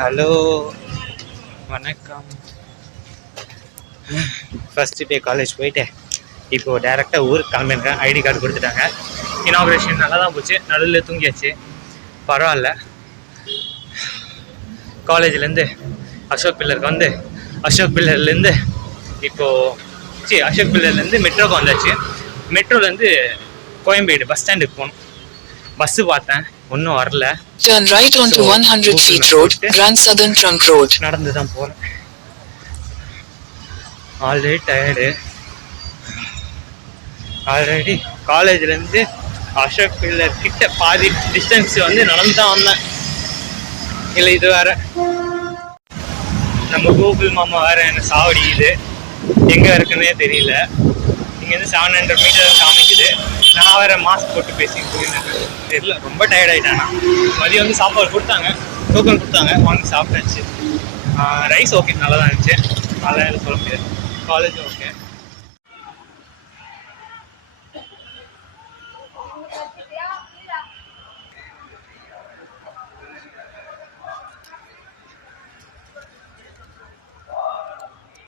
Hello, வணக்கம். First day college போயிட்டு இப்போது டேரெக்டாக ஊருக்கு கிளம்பிருக்கேன். ஐடி கார்டு கொடுத்துட்டாங்க. இனாக்ரேஷன் நல்லா தான் போச்சு. நடுவில் தூங்கியாச்சு, பரவாயில்ல. காலேஜ்லேருந்து அசோக் பில்லருக்கு வந்து அசோக் பில்லர்லேருந்து இப்போது அசோக் பில்லர்லேருந்து மெட்ரோக்கு வந்தாச்சு. மெட்ரோலேருந்து கோயம்பேடு பஸ் ஸ்டாண்டுக்கு போகணும். பஸ்ஸு பார்த்தேன், ஒன்றும் வரல. Turn right onto 100 feet road, Grand Southern Trunk Road. நடந்து தான் போகிறேன். Already tired. ஆல்ரெடி காலேஜ்லேருந்து அசோக் பில்லர் கிட்ட பாதி டிஸ்டன்ஸ் வந்து நடந்து தான் வந்தேன். இல்லை, இது வேறு நம்ம கூகுள் மாமா வேறு என்ன சாவடிக்குது, எங்கே இருக்குன்னே தெரியல. இங்கேருந்து 700 மீட்டர் காமிக்குது. நான் வேறு மாஸ்க் போட்டு பேசிட்டு போயிருந்தேன். தெரியல, ரொம்ப டயர்ட் ஆகிட்டானா. மதியம் வந்து சாப்பாடு கொடுத்தாங்க, டோக்கன் கொடுத்தாங்க, வாங்கி சாப்பிட்டாச்சு. ரைஸ் ஓகே, நல்லா தான் இருந்துச்சு. நல்லா எதுவும் சொல்ல முடியாது. காலேஜும் ஓகே.